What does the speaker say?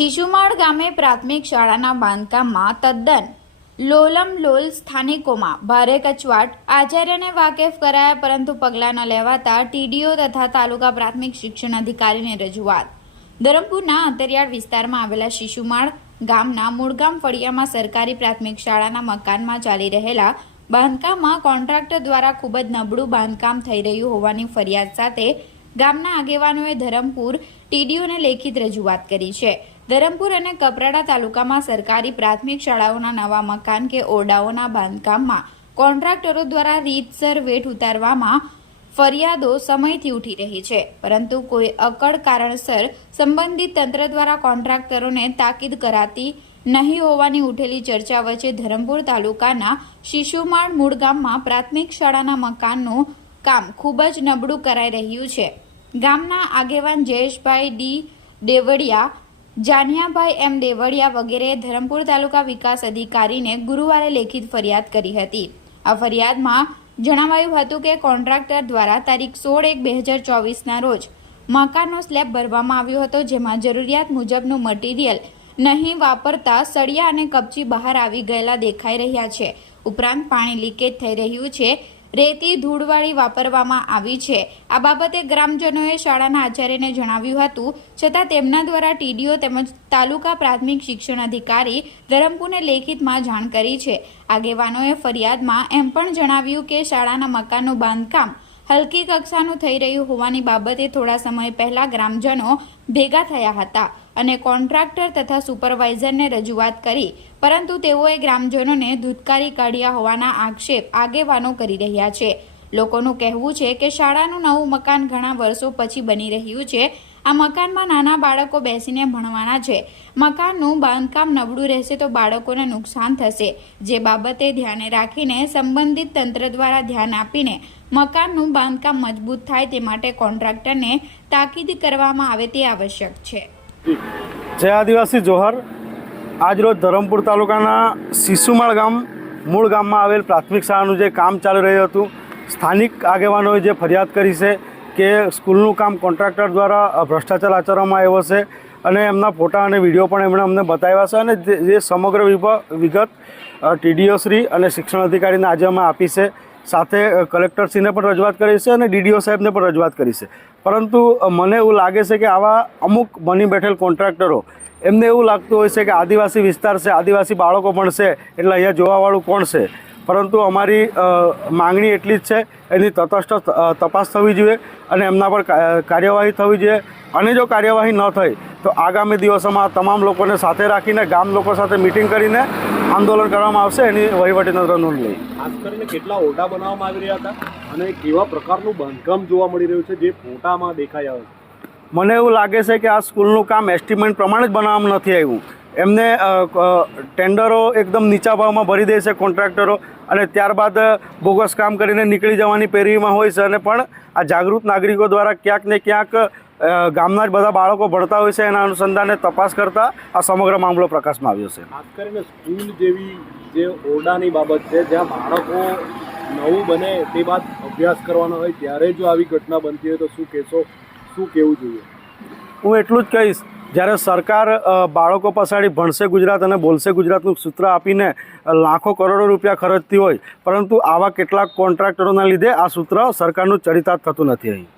શિશુમાળ ગામે પ્રાથમિક શાળાના બાંધકામમાં તદ્દન લોલમ લોલ સ્થાનિકોમાં ભારે કચવાટ, આચાર્યને વાકેફ કરાયા પરંતુ પગલાં ન લેવાતા ટીડીઓ તથા તાલુકા પ્રાથમિક શિક્ષણ અધિકારીને રજૂઆત. ધરમપુરના અંતરિયાળ વિસ્તારમાં આવેલા શિશુમાળ ગામના મૂળગામ ફળિયામાં સરકારી પ્રાથમિક શાળાના મકાનમાં ચાલી રહેલા બાંધકામમાં કોન્ટ્રાક્ટર દ્વારા ખૂબ જ નબળું બાંધકામ થઈ રહ્યું હોવાની ફરિયાદ સાથે ગામના આગેવાનોએ ધરમપુર ટીડીઓને લેખિત રજૂઆત કરી છે. ધરમપુર અને કપરાડા તાલુકામાં સરકારી પ્રાથમિક શાળાઓના નવા મકાન કે ઓરડાઓના બાંધકામમાં કોન્ટ્રાક્ટરો દ્વારા રીતસર વેઠ ઉતારવામાં ફરિયાદો સમયથી ઉઠી રહી છે. પરંતુ કોઈ અકળ કારણસર સંબંધિત તંત્ર દ્વારા કોન્ટ્રાક્ટરોને તાકીદ કરાતી નહીં હોવાની ઉઠેલી ચર્ચા વચ્ચે ધરમપુર તાલુકાના શિશુમાળ મૂળ ગામમાં પ્રાથમિક શાળાના મકાનનું કામ ખૂબ જ નબળું કરાઈ રહ્યું છે. ગામના આગેવાન જયેશભાઈ ડી દેવડિયા જાનિયાભાઈ એમ દેવડિયા વગેરે ધરમપુર તાલુકા વિકાસ અધિકારીને ગુરુવારે લેખિત ફરિયાદ કરી હતી. આ ફરિયાદમાં જણાવાયું હતું કે કોન્ટ્રાક્ટર દ્વારા તારીખ સોળ એક બે હજાર ચોવીસના રોજ મકાનનો સ્લેબ ભરવામાં આવ્યો હતો, જેમાં જરૂરિયાત મુજબનું મટીરિયલ નહીં વાપરતા સળિયા અને કપચી બહાર આવી ગયેલા દેખાઈ રહ્યા છે. ઉપરાંત પાણી લીકેજ થઈ રહ્યું છે રેતી ધૂળવાળી વાપરવામાં આવી છે. આ બાબતે ગ્રામજનોએ શાળાના આચાર્યને જણાવ્યું હતું. છતાં તેમના દ્વારા ટીડીઓ તેમજ તાલુકા પ્રાથમિક શિક્ષણ અધિકારી ધરમપુરને લેખિતમાં જાણ કરી છે. આગેવાનોએ ફરિયાદમાં એમ પણ જણાવ્યું કે શાળાના મકાનનું બાંધકામ હલકી કક્ષાનું થઈ રહ્યું હોવાની બાબતે થોડા સમય પહેલા ગ્રામજનો ભેગા થયા હતા. અને કોન્ટ્રાક્ટર તથા સુપરવાઇઝરને રજૂઆત કરી, પરંતુ તેઓએ ગ્રામજનોને ધૂતકારી કાઢ્યા હોવાના આક્ષેપ આગેવાનો કરી રહ્યા છે. લોકોનું કહેવું છે કે શાળાનું નવું મકાન ઘણા વર્ષો પછી બની રહ્યું છે. આ મકાનમાં નાના બાળકો બેસીને ભણવાના છે. મકાનનું બાંધકામ નબળું રહેશે તો બાળકોને નુકસાન થશે. જે બાબતે ધ્યાને રાખીને સંબંધિત તંત્ર દ્વારા ધ્યાન આપીને મકાનનું બાંધકામ મજબૂત થાય તે માટે કોન્ટ્રાક્ટરને તાકીદ કરવામાં આવે તે આવશ્યક છે. જય આદિવાસી જોહર. આજરોજ ધરમપુર તાલુકાના શિશુમાળ ગામ, મૂળ ગામમાં આવેલ પ્રાથમિક શાળાનું જે કામ ચાલી રહ્યું હતું, સ્થાનિક આગેવાનોએ જે ફરિયાદ કરી છે કે સ્કૂલનું કામ કોન્ટ્રાક્ટર દ્વારા ભ્રષ્ટાચાર આચરવામાં આવ્યો છે અને એમના ફોટા અને વીડિયો પણ એમણે અમને બતાવ્યા છે અને જે સમગ્ર વિગત ટીડીઓ શ્રી અને શિક્ષણ અધિકારીને આજે અમે આપી છે. સાથે કલેક્ટરશ્રીને પણ રજૂઆત કરી છે અને ડીડીઓ સાહેબને પણ રજૂઆત કરી છે. પરંતુ મને એવું લાગે છે કે આવા અમુક બની બેઠેલ કોન્ટ્રાક્ટરો, એમને એવું લાગતું હોય છે કે આદિવાસી વિસ્તાર છે, આદિવાસી બાળકો પણ છે, એટલે અહીંયા જોવાવાળું કોણ છે? પરંતુ અમારી માંગણી એટલી જ છે, એની તટસ્થ તપાસ થવી જોઈએ અને એમના પર કાર્યવાહી થવી જોઈએ. અને જો કાર્યવાહી ન થઈ, તો આગામી દિવસોમાં તમામ લોકોને સાથે રાખીને, ગામ લોકો સાથે મિટિંગ કરીને આંદોલન કરવામાં આવશે એની વહીવટીતંત્ર નોંધ લઈ ખાસ કરીને કેટલા ઓરડા બનાવવામાં આવી રહ્યા હતા અને કેવા પ્રકારનું બાંધકામ જોવા મળી રહ્યું છે જે ફોટામાં દેખાઈ આવે છે? મને એવું લાગે છે કે આ સ્કૂલનું કામ એસ્ટિમેટ પ્રમાણે જ બનાવવામાં નથી આવ્યું. એમને ટેન્ડરો એકદમ નીચા ભાવમાં ભરી દે છે કોન્ટ્રાક્ટરો અને ત્યારબાદ બોગસ કામ કરીને નીકળી જવાની પેરવીમાં હોય છે અને પણ આ જાગૃત નાગરિકો દ્વારા ક્યાંક ને ક્યાંક ગામના જ બધા બાળકો ભણતા હોય છે એના અનુસંધાને તપાસ કરતા આ સમગ્ર મામલો પ્રકાશમાં આવ્યો છે. ખાસ કરીને સ્કૂલ જેવી જે ઓરડાની બાબત છે જ્યાં બાળકો નવું બને તે બાદ અભ્યાસ કરવાનો હોય ત્યારે જો આવી ઘટના બનતી હોય તો શું કહેશો? શું કહેવું જોઈએ? હું એટલું જ કહીશ જ્યારે સરકાર બાળકો પછાડી ભણશે ગુજરાત અને બોલશે ગુજરાતનું સૂત્ર આપીને લાખો કરોડો રૂપિયા ખર્ચતી હોય પરંતુ આવા કેટલાક કોન્ટ્રાક્ટરોના લીધે આ સૂત્ર સરકારનું ચરિતાર્થ થતું નથી અહીં.